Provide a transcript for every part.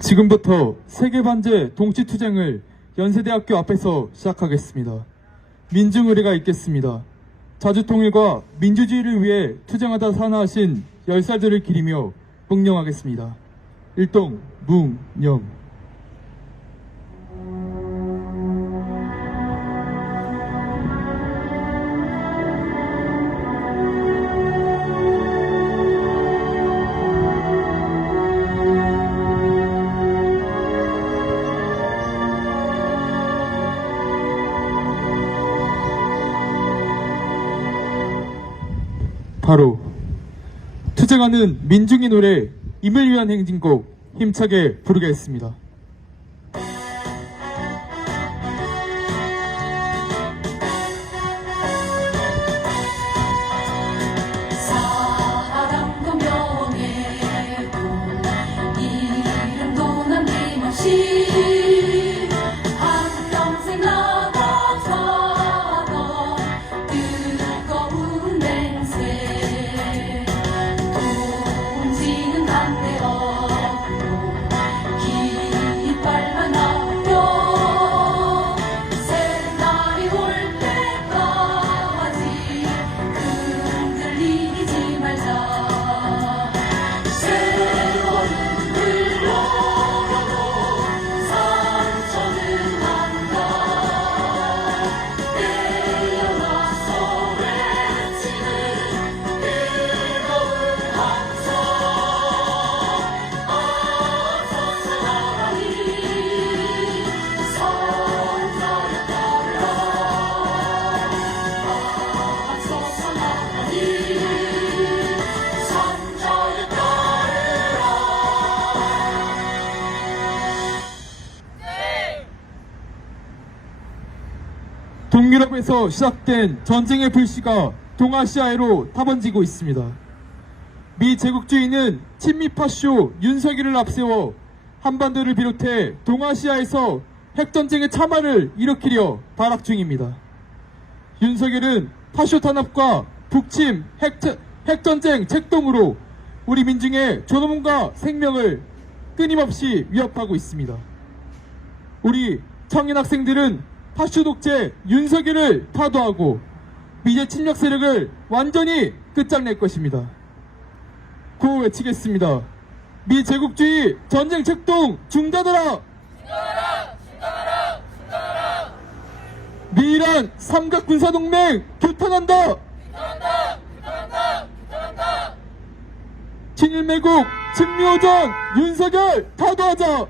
지금부터 세계반제 동시투쟁을 연세대학교 앞에서 시작하겠습니다. 민중의례가 있겠습니다. 자주통일과 민주주의를 위해 투쟁하다 사나하신 열사들을 기리며 묵념하겠습니다. 일동 묵념. 바로 투쟁하는 민중의 노래 임을 위한 행진곡 힘차게 부르겠습니다. 사랑도 명예도 이름도 남김없이 한평생 나가 살던 뜨거운 냄새 동지는 한데 없고 깃발만 남겨 새날이 올 때까지 흔들리지 말자. 세월은 흘러가도 상처는 한다. 깨어나서 외치는 뜨거운 함성. 앞서서 나가니 선자를 따르라. 앞서서 나가니 선자를 따르라. 동유럽에서 시작된 전쟁의 불씨가 동아시아로 타번지고 있습니다. 미 제국주의는 친미 파쇼 윤석열을 앞세워 한반도를 비롯해 동아시아에서 핵전쟁의 참화를 일으키려 발악 중입니다. 윤석열은 파쇼 탄압과 북침 핵전쟁 책동으로 우리 민중의 존엄과 생명을 끊임없이 위협하고 있습니다. 우리 청년 학생들은 파쇼 독재 윤석열을 파도하고 미제 침략 세력을 완전히 끝장낼 것입니다. 구호 외치겠습니다. 미 제국주의 전쟁 책동 중단하라! 미이란 삼각 군사동맹 규탄한다! 친일매국 친미오전 윤석열 타도하자!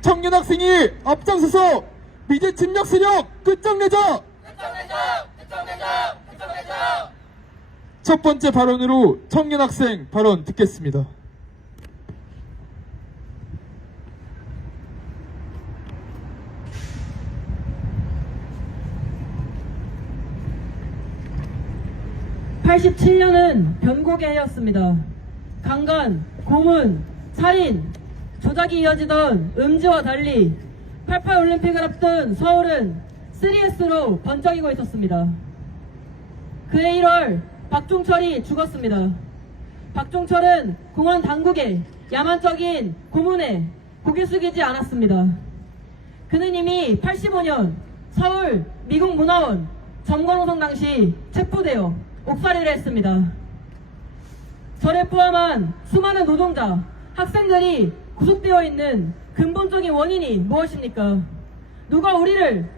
청년 학생이 앞장서서 미제 침략 세력 끝장내자! 첫 번째 발언으로 청년 학생 발언 듣겠습니다. (87년은) 변곡의 해였습니다. 강간, 고문, 살인, 조작이 이어지던 음지와 달리 88 올림픽을 앞둔 서울은 3S로 번쩍이고 있었습니다. 그해 1월 박종철이 죽었습니다. 박종철은 공안 당국의 야만적인 고문에 고개 숙이지 않았습니다. 그는 이미 85년 서울 미국문화원 점거노동 당시 체포되어 옥살이를 했습니다. 저를 포함한 수많은 노동자, 학생들이 구속되어 있는 근본적인 원인이 무엇입니까? 누가 우리를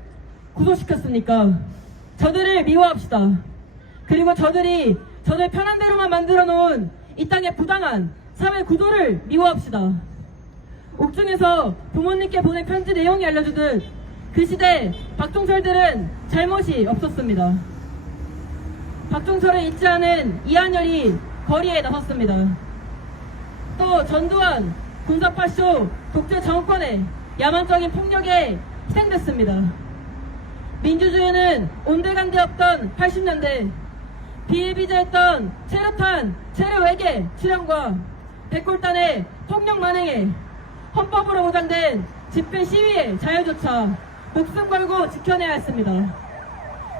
구속시켰습니까? 저들을 미워합시다. 그리고 저들 편한 대로만 만들어 놓은 이 땅의 부당한 사회 구조를 미워합시다. 옥중에서 부모님께 보낸 편지 내용이 알려주듯 그 시대 박종철들은 잘못이 없었습니다. 박종철을 잊지 않은 이한열이 거리에 나섰습니다. 또 전두환 군사파쇼 독재 정권의 야만적인 폭력에 희생됐습니다. 민주주의는 온데간데 없던 80년대 비일비재했던 체류탄, 체류외계 출현과 백골단의 폭력 만행에 헌법으로 보장된 집회 시위의 자유조차 목숨 걸고 지켜내야 했습니다.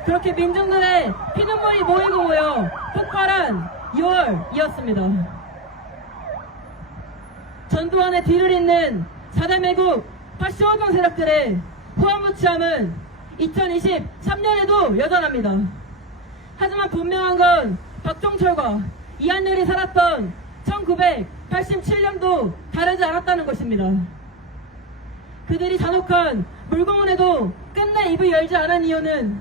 그렇게 민중들의 피눈물이 모이고 모여 폭발한 6월이었습니다. 전두환의 뒤를 잇는 4대 매국 파쇼운동 세력들의 후원무치함은 2023년에도 여전합니다. 하지만 분명한 건 박종철과 이한열이 살았던 1987년도 다르지 않았다는 것입니다. 그들이 잔혹한 물공원에도 끝내 입을 열지 않은 이유는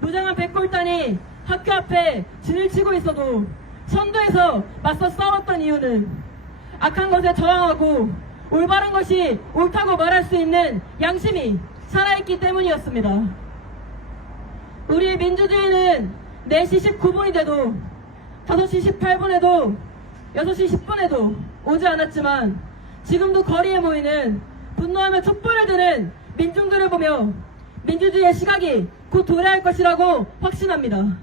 무장한 백골단이 학교 앞에 진을 치고 있어도 선두에서 맞서 싸웠던 이유는 악한 것에 저항하고 올바른 것이 옳다고 말할 수 있는 양심이 살아있기 때문이었습니다. 우리의 민주주의는 4시 19분이 돼도 5시 18분에도 6시 10분에도 오지 않았지만 지금도 거리에 모이는 분노하며 촛불을 드는 민중들을 보며 민주주의의 시각이 곧 도래할 것이라고 확신합니다.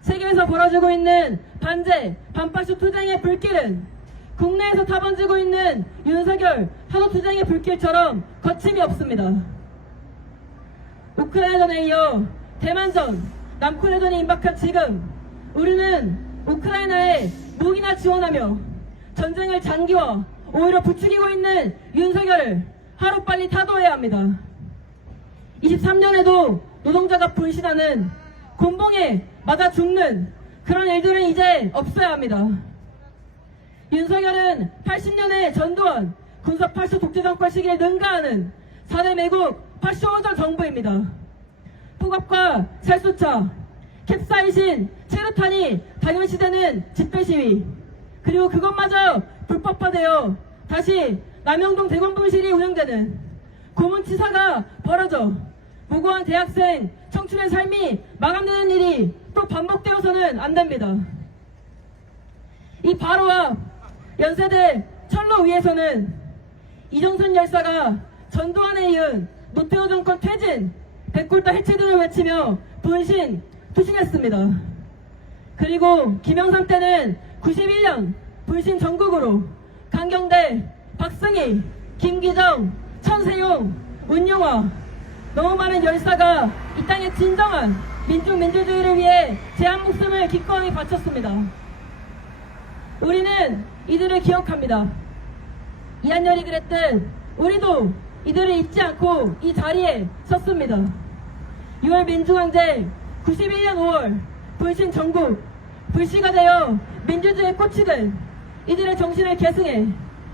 세계에서 벌어지고 있는 반제, 반파쇼 투쟁의 불길은 국내에서 타번지고 있는 윤석열 파도 투쟁의 불길처럼 거침이 없습니다. 우크라이나전에 이어 대만전, 남코리아전이 임박한 지금 우리는 우크라이나에 무기나 지원하며 전쟁을 장기화, 오히려 부추기고 있는 윤석열을 하루빨리 타도해야 합니다. 23년에도 노동자가 분신하는 곤봉에 맞아 죽는 그런 일들은 이제 없어야 합니다. 윤석열은 80년의 전두환 군사 파쇼 독재 정권 시기에 능가하는 4대 매국 파쇼원전 정부입니다. 폭압과 살수차, 캡사이신, 체르탄이 당연시되는 집회시위, 그리고 그것마저 불법화되어 다시 남영동 대검분실이 운영되는 고문치사가 벌어져 무고한 대학생, 청춘의 삶이 마감되는 일이 또 반복되어서는 안 됩니다. 이 바로 앞 연세대 철로 위에서는 이정순 열사가 전두환에 이은 노태우 정권 퇴진, 백골단 해체 등을 외치며 분신, 투신했습니다. 그리고 김영삼 때는 91년 분신 전국으로 강경대, 박승희, 김기정, 천세용, 운용화 너무 많은 열사가 이 땅의 진정한 민주주의를 위해 제 한 목숨을 기꺼이 바쳤습니다. 우리는 이들을 기억합니다. 이한열이 그랬듯 우리도 이들을 잊지 않고 이 자리에 섰습니다. 6월 민중항쟁, 91년 5월 불신 전국, 불씨가 되어 민주주의의 꽃이 된 이들의 정신을 계승해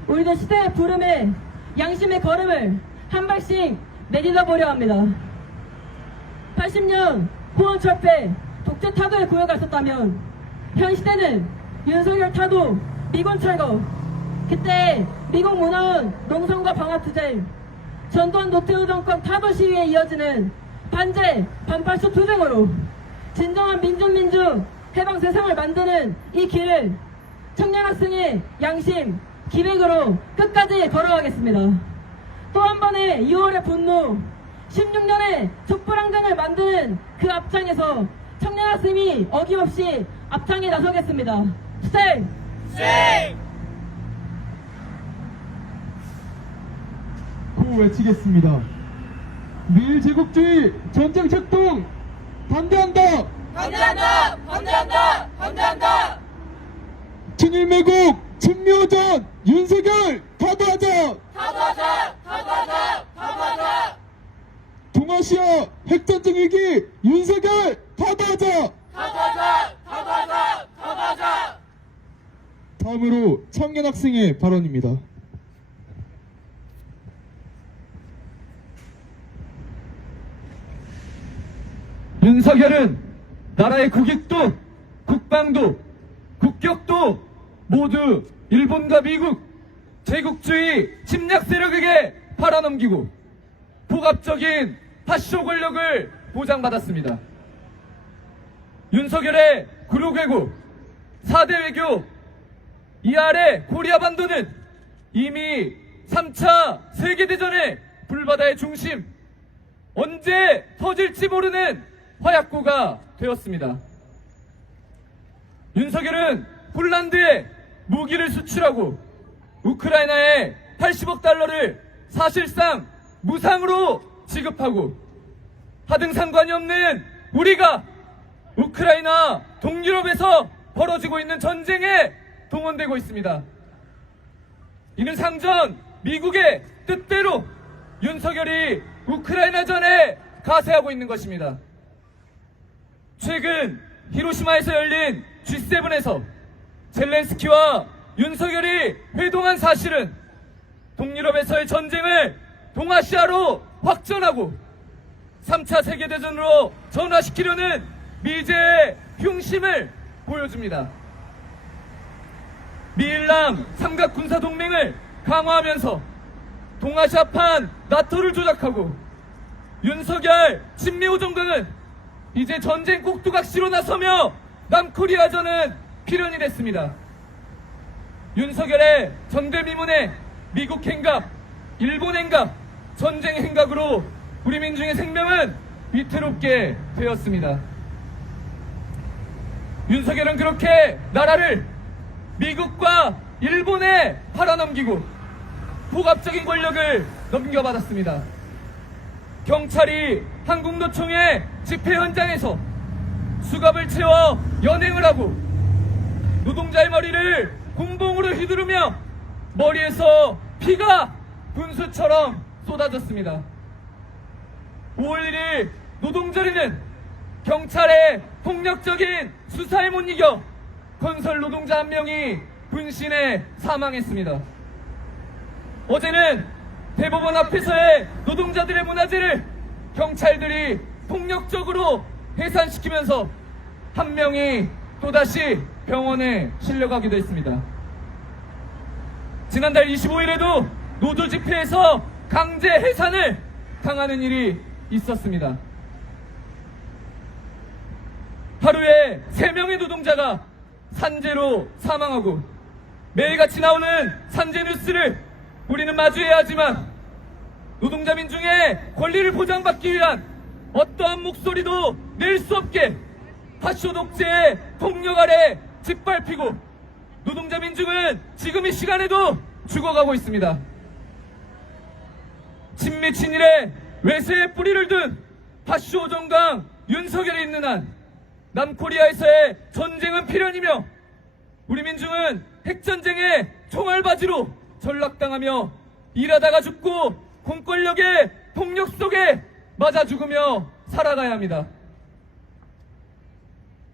우리도 시대의 부름에 양심의 걸음을 한 발씩 내딛어 보려 합니다. 80년 호원철폐, 독재 타도에 고여가 있었다면 현 시대는 윤석열 타도, 미군 철거, 그때 미국 문화원 농성과 방화투쟁, 전두환 노태우 정권 타도 시위에 이어지는 반제, 반파쇼 투쟁으로 진정한 민중 해방 세상을 만드는 이 길을 청년 학생의 양심, 기백으로 끝까지 걸어가겠습니다. 또 한 번의 2월의 분노, 16년의 촛불항쟁을 만드는 그 앞장에서 청년 학생이 어김없이 앞장에 나서겠습니다. 스테이! 구 외치겠습니다. 미일 제국주의 전쟁 책동 반대한다. 반대한다! 반대한다! 반대한다! 친일매국 친묘전 윤석열 타도하자. 타도하자! 타도하자! 타도하자! 동아시아 핵전쟁 위기 윤석열 타도하자. 타도하자! 타도하자! 타도하자! 다음으로 청년 학생의 발언입니다. 윤석열은 나라의 국익도, 국방도, 국격도 모두 일본과 미국 제국주의 침략 세력에게 팔아넘기고 폭압적인 파쇼 권력을 보장받았습니다. 윤석열의 구로괴국, 4대 외교, 이 아래 코리아 반도는 이미 3차 세계대전의 불바다의 중심, 언제 터질지 모르는 화약고가 되었습니다. 윤석열은 폴란드에 무기를 수출하고 우크라이나에 80억 달러를 사실상 무상으로 지급하고 하등 상관이 없는 우리가 우크라이나 동유럽에서 벌어지고 있는 전쟁에 동원되고 있습니다. 이는 상전 미국의 뜻대로 윤석열이 우크라이나전에 가세하고 있는 것입니다. 최근 히로시마에서 열린 G7에서 젤렌스키와 윤석열이 회동한 사실은 동유럽에서의 전쟁을 동아시아로 확전하고 3차 세계대전으로 전환시키려는 미제의 흉심을 보여줍니다. 미일남 삼각군사동맹을 강화하면서 동아시아판 나토를 조작하고 윤석열 친미호 정강은 이제 전쟁 꼭두각시로 나서며 남코리아전은 필연이 됐습니다. 윤석열의 전대미문에 미국 행각, 일본 행각, 전쟁 행각으로 우리 민중의 생명은 위태롭게 되었습니다. 윤석열은 그렇게 나라를 미국과 일본에 팔아넘기고 포갑적인 권력을 넘겨받았습니다. 경찰이 한국노총의 집회 현장에서 수갑을 채워 연행을 하고 노동자의 머리를 곤봉으로 휘두르며 머리에서 피가 분수처럼 쏟아졌습니다. 5월 1일 노동절에는 경찰의 폭력적인 수사에 못 이겨 건설 노동자 한 명이 분신해 사망했습니다. 어제는 대법원 앞에서의 노동자들의 문화재를 경찰들이 폭력적으로 해산시키면서 한 명이 또다시 병원에 실려가기도 했습니다. 지난달 25일에도 노조 집회에서 강제 해산을 당하는 일이 있었습니다. 하루에 3명의 노동자가 산재로 사망하고 매일같이 나오는 산재 뉴스를 우리는 마주해야 하지만 노동자 민중의 권리를 보장받기 위한 어떠한 목소리도 낼 수 없게 파쇼 독재의 폭력 아래 짓밟히고 노동자 민중은 지금 이 시간에도 죽어가고 있습니다. 친미 친일의 외세의 뿌리를 둔 파쇼 정강 윤석열이 있는 한 남코리아에서의 전쟁은 필연이며 우리 민중은 핵전쟁의 총알바지로 전락당하며 일하다가 죽고 공권력의 폭력 속에 맞아 죽으며 살아가야 합니다.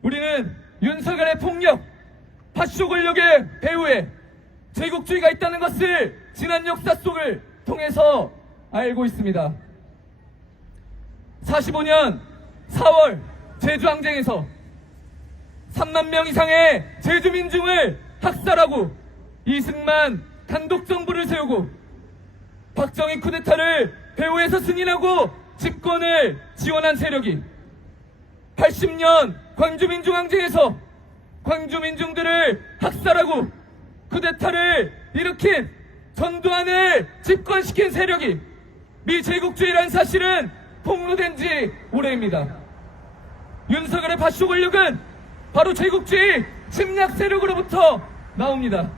우리는 윤석열의 폭력, 파쇼 권력의 배후에 제국주의가 있다는 것을 지난 역사 속을 통해서 알고 있습니다. 45년 4월 제주항쟁에서 3만 명 이상의 제주 민중을 학살하고 이승만 단독 정부를 세우고 박정희 쿠데타를 배후에서 승인하고 집권을 지원한 세력이 80년 광주민중항쟁에서 광주민중들을 학살하고 쿠데타를 일으킨 전두환을 집권시킨 세력이 미제국주의라는 사실은 폭로된 지 오래입니다. 윤석열의 파쇼 권력은 바로 제국주의 침략 세력으로부터 나옵니다.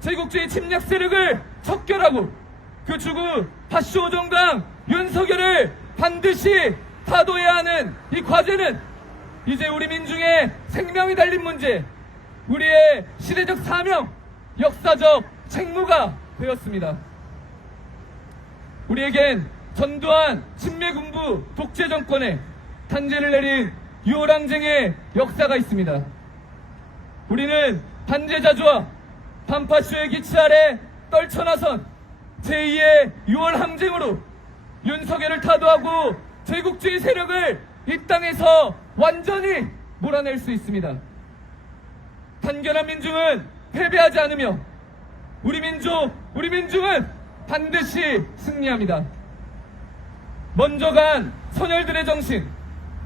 제국주의 침략 세력을 척결하고 그 주구 파쇼 정강 윤석열을 반드시 타도해야 하는 이 과제는 이제 우리 민중의 생명이 달린 문제, 우리의 시대적 사명, 역사적 책무가 되었습니다. 우리에겐 전두환 친미군부 독재 정권에 탄재를 내린 6월 항쟁의 역사가 있습니다. 우리는 반제자주와 반파쇼의 기치 아래 떨쳐나선 제2의 6월 항쟁으로 윤석열을 타도하고 제국주의 세력을 이 땅에서 완전히 몰아낼 수 있습니다. 단결한 민중은 패배하지 않으며 우리 민중은 반드시 승리합니다. 먼저 간 선열들의 정신,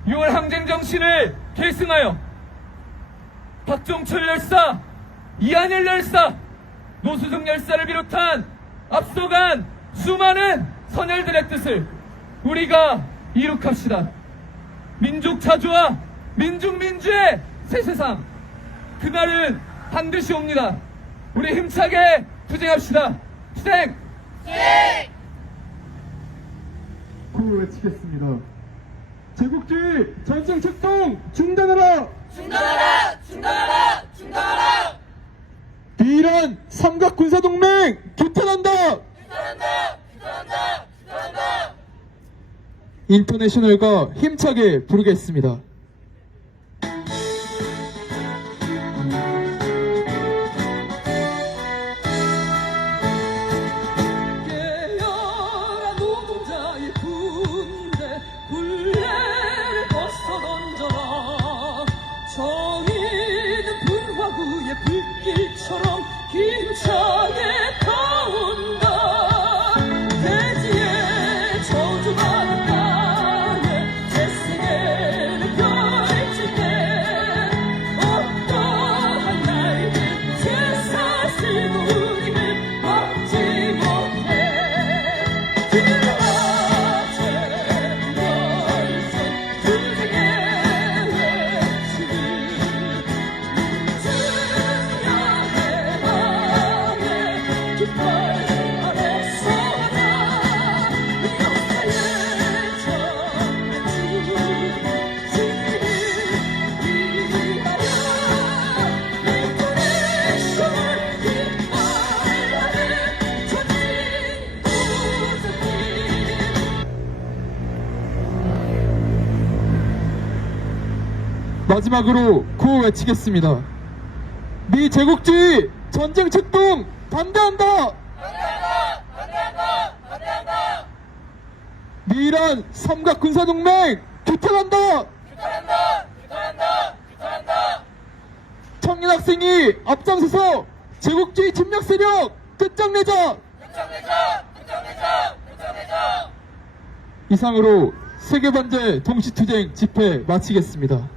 6월 항쟁 정신을 계승하여 박종철 열사, 이한열 열사, 노수정 열사를 비롯한 앞서간 수많은 선열들의 뜻을 우리가 이룩합시다. 민족 자주와 민중민주의 새 세상, 그날은 반드시 옵니다. 우리 힘차게 투쟁합시다. 투쟁! 구호 외치겠습니다. 제국주의 전쟁 책동 중단하라! 중단하라! 중단하라! 중단하라! 비이란 삼각군사동맹 규탄한다! 규탄한다! 규탄한다! 규탄한다! 인터내셔널과 힘차게 부르겠습니다. 깨어라 노동자의 군대 굴레를 벗어던져라 정의는 분화구의 불길처럼 힘차게 타온다 대지의 저주받은 땅에 제 세계를 펼칠 때 어떠한 날든 제 사실도 우리를 막지 못해 들어와제 열선 투쟁의 외침을 증야의 밤에 깃발 아래서다 역사의 전면 진리를 위하여 인터내셔널 기뻐하는 전진 우주님 마지막으로 구호 외치겠습니다. 미 제국주의 전쟁 책동 반대한다! 반대한다! 반대한다! 반대한다! 미이란 삼각군사동맹 규탄한다! 규탄한다! 규탄한다! 규탄한다! 청년 학생이 앞장서서 제국주의 침략 세력 끝장내자! 끝장내자! 끝장내자! 끝장내자! 이상으로 세계반제 동시투쟁 집회 마치겠습니다.